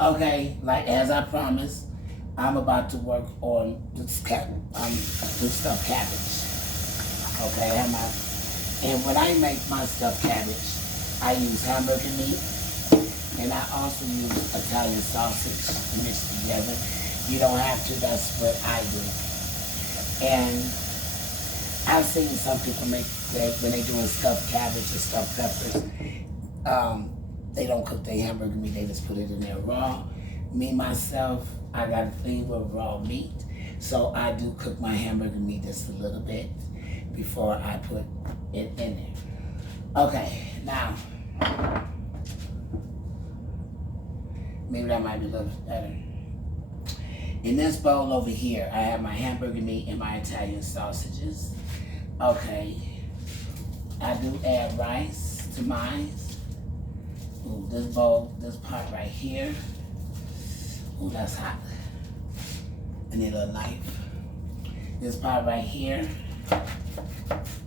Okay, like as I promised, I'm about to work on this stuffed cabbage. Okay, and when I make my stuffed cabbage, I use hamburger meat, and I also use Italian sausage mixed together. You don't have to, that's what I do. And I've seen some people make that when they doing stuffed cabbage or stuffed peppers, they don't cook their hamburger meat, they just put it in there raw. Me, myself, I got a thing with raw meat, so I do cook my hamburger meat just a little bit before I put it in there. Okay, now, maybe that might be a little better. In this bowl over here, I have my hamburger meat and my Italian sausages. Okay, I do add rice to mine. Ooh, this bowl, this pot right here. Ooh, that's hot. I need a knife. This pot right here,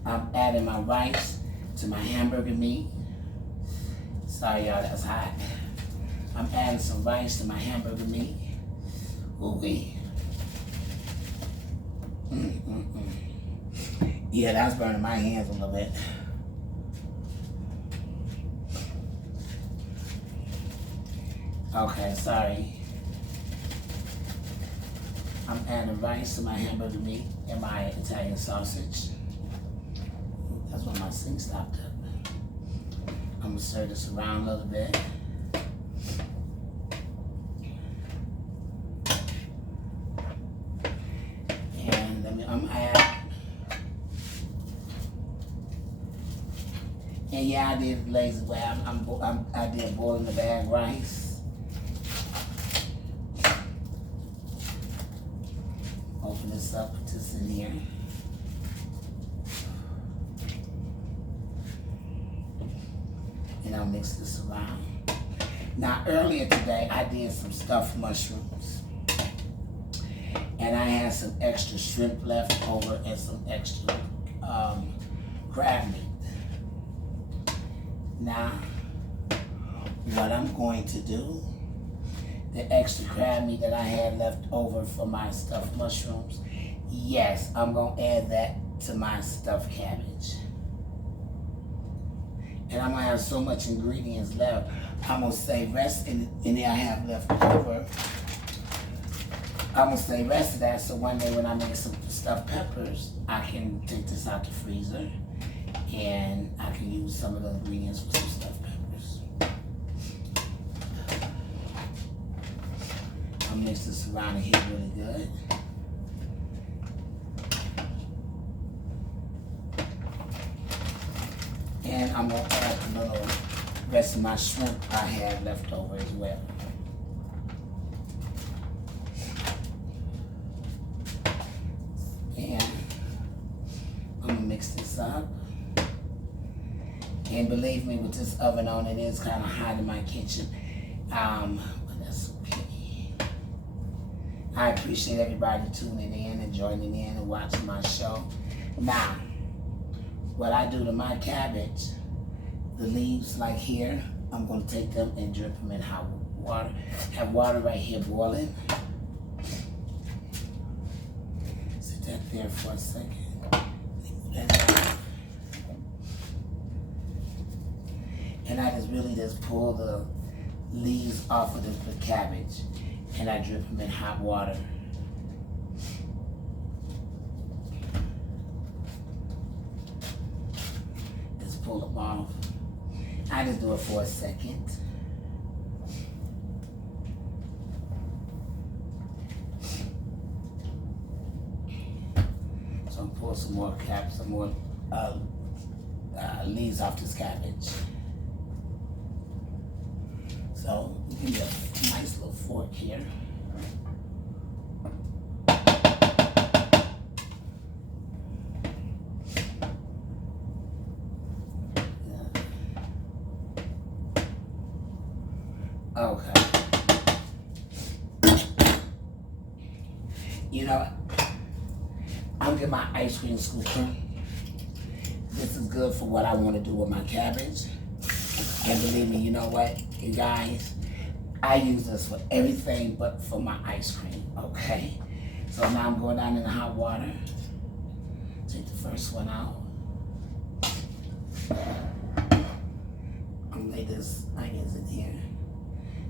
I'm adding my rice to my hamburger meat. Sorry y'all, that's hot. I'm adding some rice to my hamburger meat. Ooh-wee. Yeah, that's burning my hands a little bit. Okay, sorry. I'm adding rice to my hamburger meat and my Italian sausage. That's why my sink stopped up. I'm gonna stir this around a little bit. And I'm gonna add. And yeah, I did the lazy way. I did boiling the bag rice. Open this up, put this in here. And I'll mix this around. Now earlier today, I did some stuffed mushrooms. And I had some extra shrimp left over and some extra crab meat. Now, what I'm going to do, the extra crab meat that I had left over for my stuffed mushrooms, yes, I'm gonna add that to my stuffed cabbage. And I'm gonna have so much ingredients left, I'm gonna save rest in there I have left over. I'm gonna save rest of that so one day when I make some stuffed peppers, I can take this out the freezer and I can use some of the ingredients for some stuffed peppers. I'll mix this around in here really good. And I'm gonna add a little rest of my shrimp I had left over as well. And I'm gonna mix this up. And believe me, with this oven on, it is kind of hot in my kitchen. But that's okay. I appreciate everybody tuning in and joining in and watching my show. Now, what I do to my cabbage, the leaves like here, I'm gonna take them and drip them in hot water. Have water right here boiling. Sit that there for a second. And I just pull the leaves off of the cabbage and I drip them in hot water. Just pull them off. I just do it for a second. So I'm pull some more leaves off this cabbage. So give me a nice little fork here. Okay. You know, I'm getting my ice cream scooper. This is good for what I want to do with my cabbage. And believe me, you know what, you guys, I use this for everything but for my ice cream, okay? So now I'm going down in the hot water. Take the first one out. I'm gonna lay this onions in here.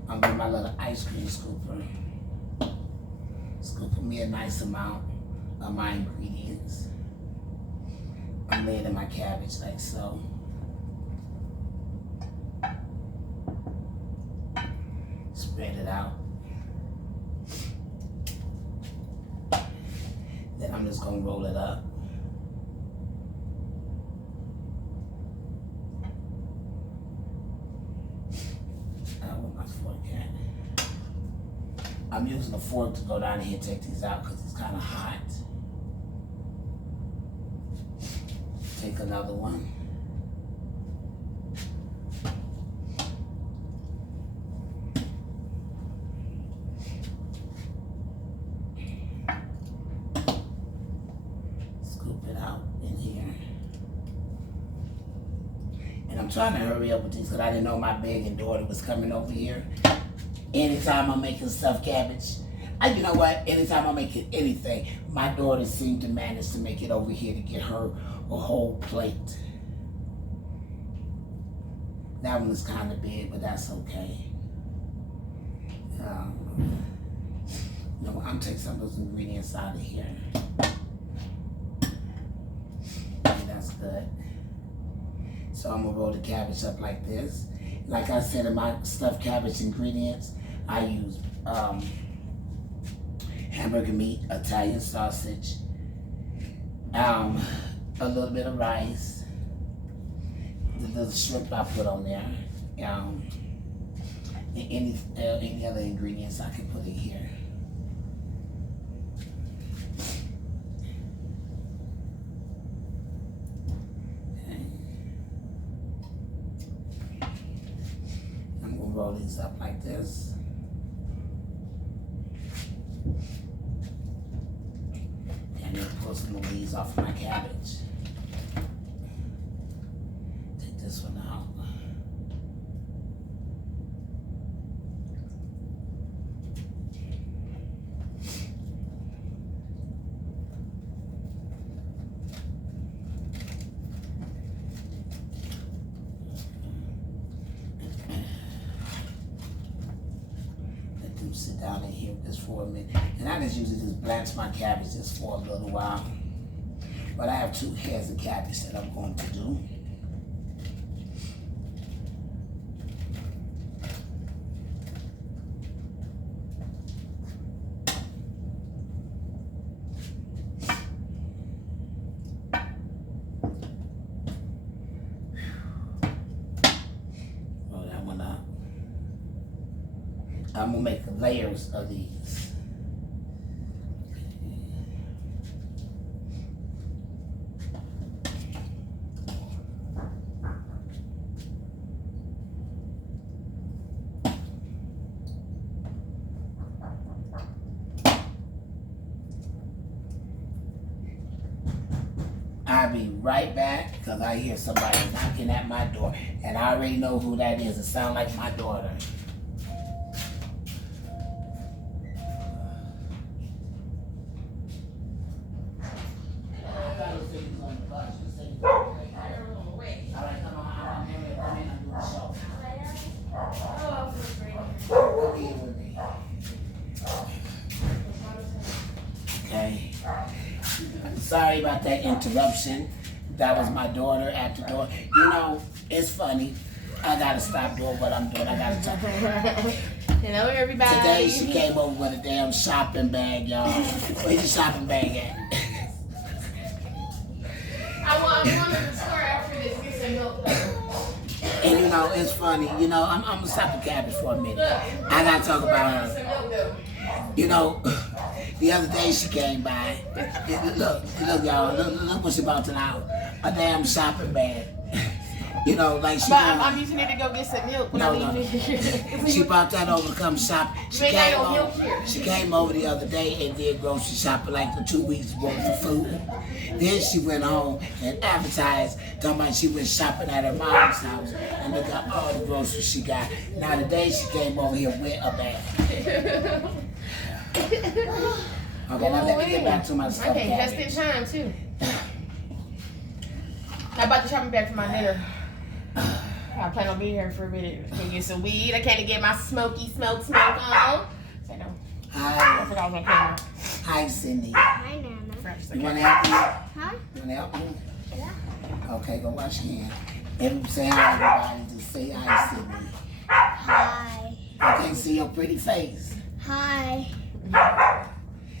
I'm gonna get my little ice cream scooper. Scoop me a nice amount of my ingredients. I'm laying in my cabbage like so. Spread it out. Then I'm just gonna roll it up. I'm using a fork to go down here and take these out because it's kind of hot. Take another one. Scoop it out in here. And I'm trying to hurry up with these because I didn't know my begging daughter was coming over here. Anytime I'm making stuffed cabbage, you know what? Anytime I'm making anything, my daughter seemed to manage to make it over here to get her a whole plate. That one is kind of big, but that's okay. No, I'm taking some of those ingredients out of here. Okay, that's good. So I'm gonna roll the cabbage up like this. Like I said, in my stuffed cabbage ingredients, I use hamburger meat, Italian sausage, a little bit of rice, the little shrimp I put on there, and any other ingredients I can put in here. I'm gonna roll these up like this. And then pull some of these off of my cabbage. Take this one out. Let them sit down in here just for a minute. And I just usually just blanch my cabbage just for a little while. But I have 2 heads of cabbage that I'm going to do. Roll that one up. I'm gonna make layers of these. I'll be right back because I hear somebody knocking at my door and I already know who that is. It sounds like my daughter. Okay. Sorry about that interruption. That was my daughter at the door. You know, it's funny. I gotta stop doing what I'm doing. I gotta talk. Hello, everybody. Today she came over with a damn shopping bag, y'all. Where's the shopping bag at? I'm going to the store after this. Get some milk. And you know, it's funny. You know, I'm gonna stop the cabbage for a minute. I gotta talk about her. You know, the other day she came by. Look, y'all. Look what she bought tonight. A damn shopping bag. You know, like she. But I'm using it to go get some milk when I leave here. She brought that over to come shop. You ain't got no milk here. She came over the other day and did grocery shopping like for 2 weeks worth of food. Then she went home and advertised, talking about she went shopping at her mom's house and look at all the groceries she got. Now today she came over here with a bag. Okay, now let me get back to my stuff. I came just in time too. I bought the shopping bag for my dinner. I plan on being here for a minute. I can get some weed. I can't get my smoky smoke on. Say no. I Hi. forgot I was on camera. Hi, Cindy. Hi, Nana. You want to help me? Huh? You want to help me? Yeah. Okay, go wash your hands. And say hi, everybody. Just say hi, Sydney. Hi. I can't see your pretty face. Hi.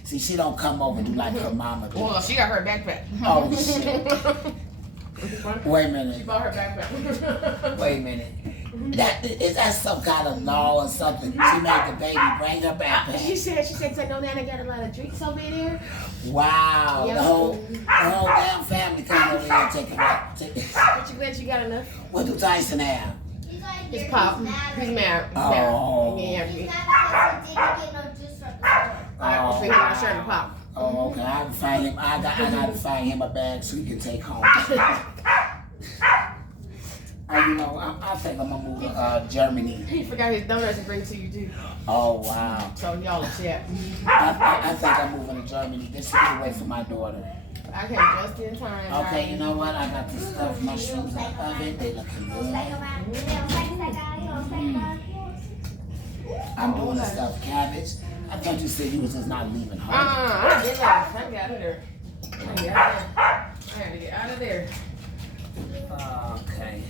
See, she don't come over and do like her mama do. Well, she got her backpack. Oh, shit. Wait a She minute. bought her backpack. Wait a minute. Is that some kind of law or something? She made the baby bring her backpack. She said, no, Nana got a lot of drinks over there. Wow. Yeah. The whole damn family come over here and take it back. But you glad you got enough? What do Tyson have? His pop. He's mad. Oh. Yeah. He's not because he didn't get no juice from the store. I was thinking about sharing the pop. Oh, okay. I can find him. I gotta find him a bag so he can take home. You know, I think I'm gonna move to Germany. He forgot his donuts to bring to you too. Oh wow. So y'all chat. I think I'm moving to Germany. This is the way for my daughter. I came just in time. Okay, you know what? I got the stuffed mushrooms in the oven. They looking good. I'm doing the stuffed cabbage. I thought you said you was just not leaving home. I did that. I got out of there. I had to get out of there. Okay.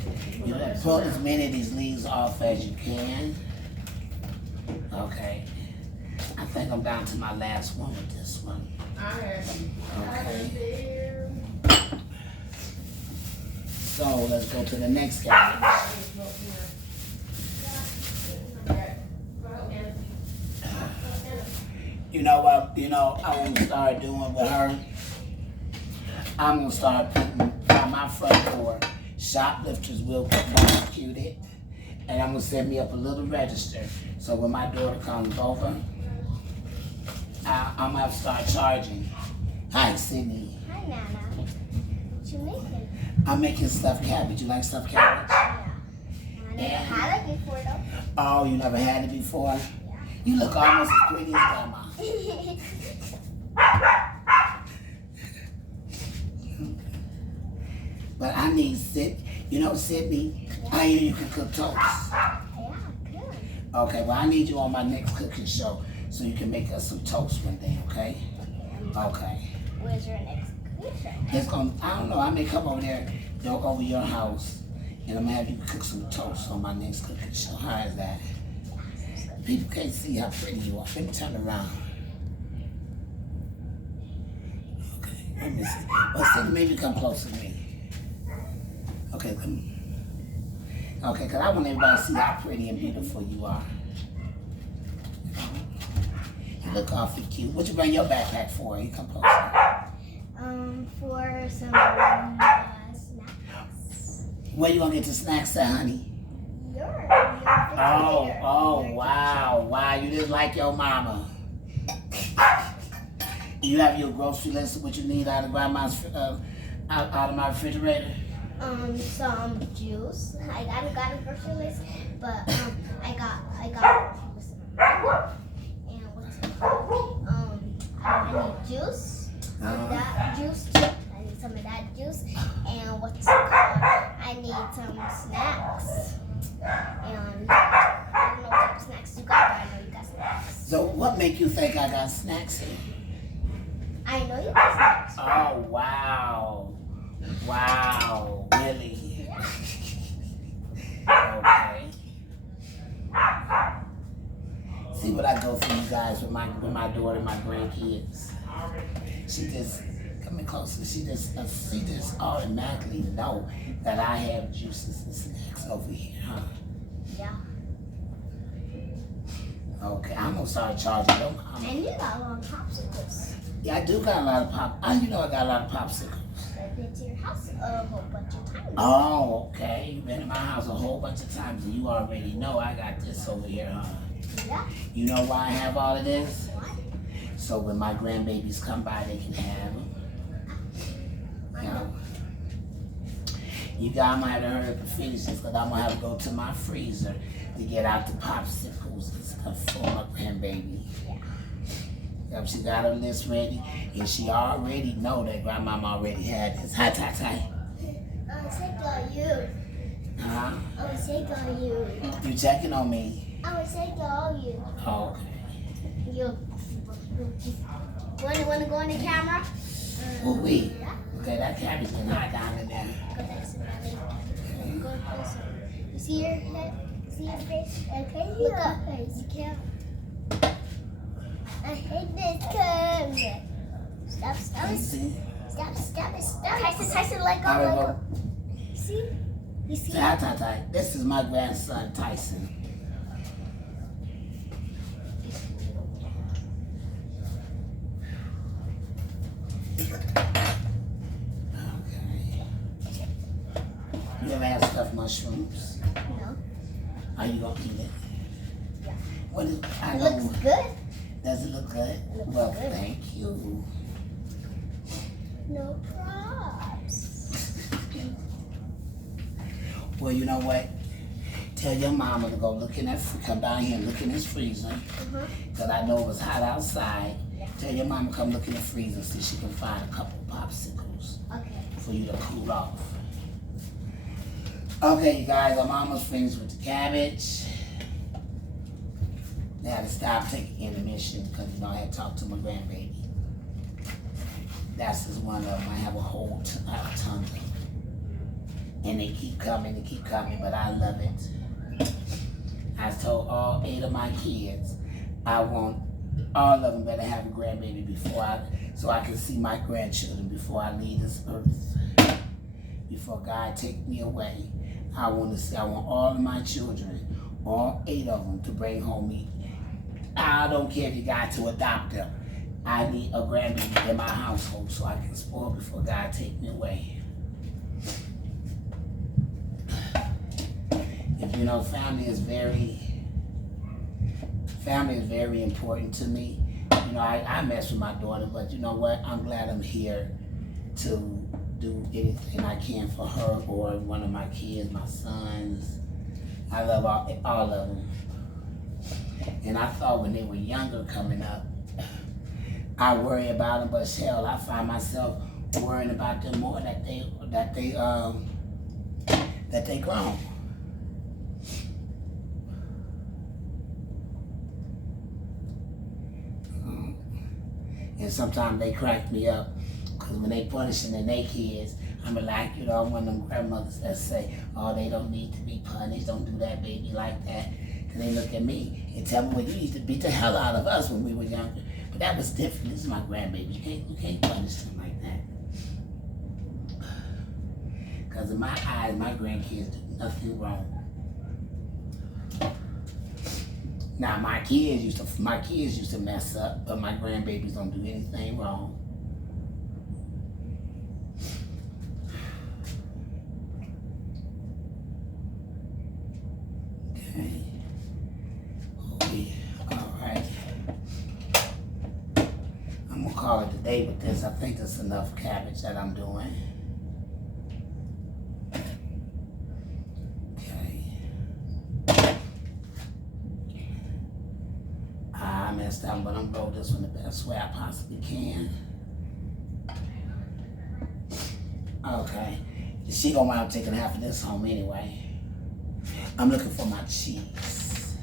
You can pull as many of these leaves off as you can. Okay. I think I'm down to my last one with this one. I had to get out Okay. of there. So let's go to the next cabbage. You know what? You know, I want to start doing with her. I'm going to start putting on my front door, shoplifters will get prosecuted. And I'm going to set me up a little register. So when my daughter comes over, I'm going to start charging. Hi, Sydney. Hi, Nana. What you making? I'm making stuffed cabbage. You like stuffed cabbage? Yeah. I never had it before, though. Oh, you never had it before? Yeah. You look almost as pretty as Grandma. But I need you know, Sydney, I hear you can cook toast. Yeah, good. Okay, well, I need you on my next cooking show so you can make us some toast one day, okay? Okay. Where's your next cooking It's gonna, I don't know, I may come over there, go over your house, and I'm gonna have you cook some toast on my next cooking show. How is that? People can't see how pretty you are. Let me turn around. Okay, let me see. Well, Sydney, maybe come closer to me. Okay, come. Okay, because I want everybody to see how pretty and beautiful you are. You look awfully cute. What you bring your backpack for? You come closer. For some snacks. Where you gonna get the snacks at, honey? Your Oh, wow. You just like your mama. You have your grocery list of what you need out of grandma's, out of my refrigerator? Some juice. I got a grocery list, but I got and what's it called? I need juice. That juice too. I need some of that juice. And what's it called? I need some snacks. And I don't know what type of snacks you got, but I know you got snacks. So what make you think I got snacks here? I know you got snacks. Oh, wow. Really? Okay. See what I go through, you guys, with my daughter and my grandkids. She just, coming closer, she just automatically know that I have juices and snacks over here, huh? Yeah. Okay, I'm gonna start charging them. And you got a lot of popsicles. Yeah, I do got a lot of pop. You know I got a lot of popsicles. I I've been to your house a whole bunch of times. Oh, okay. You've been in my house a whole bunch of times and you already know I got this over here, huh? Yeah. You know why I have all of this? Why? So when my grandbabies come by, they can have them. I You know. know? You guys might have heard the finish this because I'm going to have to go to my freezer to get out the popsicles and stuff for my grandbaby. Yeah. Yep, she got her list ready, and she already know that grandmama already had this. Hi, Ty. I was sick on you. Huh? I was sick on you. You checking on me? I was sick on you. Oh, okay. You. Want to go on the camera? Well, we. Yeah. Okay, that cabbage been hot down in there. Go next to Daddy. Go closer. You see your head? See your face? Okay, look up. You can't. I hate this camera. Stop. Easy. Stop. Tyson, let All right, go. go. See? You see? Ty. This is my grandson, Tyson. Okay. You ever had stuffed mushrooms? No. Are you gonna eat it? Yeah. What is? I It don't. looks good. Does it look good? It looks Well, good. thank you. No props. Well, you know what? Tell your mama to go look in that, come down here and look in this freezer. Uh-huh. Cause I know it was hot outside. Tell your mama come look in the freezer and see if she can find a couple popsicles Okay. for you to cool off. Okay, you guys, I'm almost finished with the cabbage. Now to stop taking intermission because you know I had talked to my grandbaby. That's just one of them. I have a whole ton of them. And they keep coming, but I love it. I told all 8 of my kids, I want all of them better have a grandbaby so I can see my grandchildren before I leave this earth. Before God take me away. I want all of my children, all 8 of them, to bring home me. I don't care if you got to adopt them. I need a grandbaby in my household so I can spoil before God take me away. If you know, family is very important to me. You know, I mess with my daughter, but you know what? I'm glad I'm here to do anything I can for her or one of my kids, my sons. I love all of them. And I thought when they were younger coming up, I worry about them, but hell, I find myself worrying about them more that they grown. And sometimes they crack me up because when they punishing their kids, I'm like, you know, I'm one of them grandmothers that say, oh, they don't need to be punished, don't do that baby like that. And they look at me and tell me, well, you used to beat the hell out of us when we were younger. But that was different. This is my grandbaby. You can't punish them like that. Because in my eyes, my grandkids do nothing wrong. Now my kids used to mess up, but my grandbabies don't do anything wrong. Okay. Okay. All right. I'm gonna call it a day with this. I think that's enough cabbage that I'm doing. I messed up, but I'm gonna roll this one the best way I possibly can. Okay. She gonna wind up taking half of this home anyway. I'm looking for my cheese.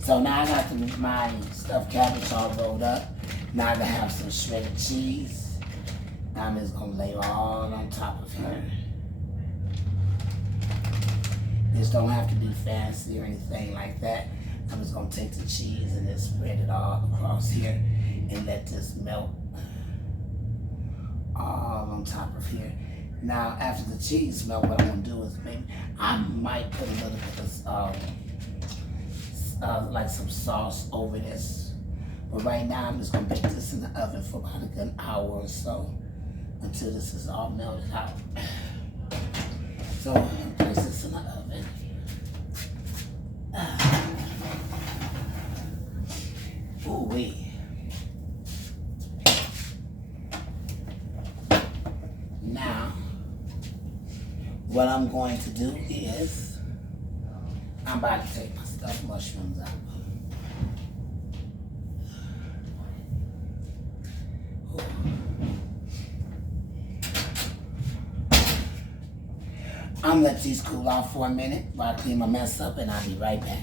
So now I got my stuffed cabbage all rolled up. Now I gotta have some shredded cheese. I'm just gonna lay all on top of here. This don't have to be fancy or anything like that. I'm just gonna take the cheese and just spread it all across here and let this melt all on top of here. Now, after the cheese melt, what I'm gonna do is I might put a little bit of like some sauce over this. But right now, I'm just gonna bake this in the oven for about a good hour or so until this is all melted out. So I'm gonna place this in the oven. Ooh wee. Now, what I'm going to do is I'm about to take my stuffed mushrooms out. I'm gonna let these cool off for a minute while I clean my mess up, and I'll be right back.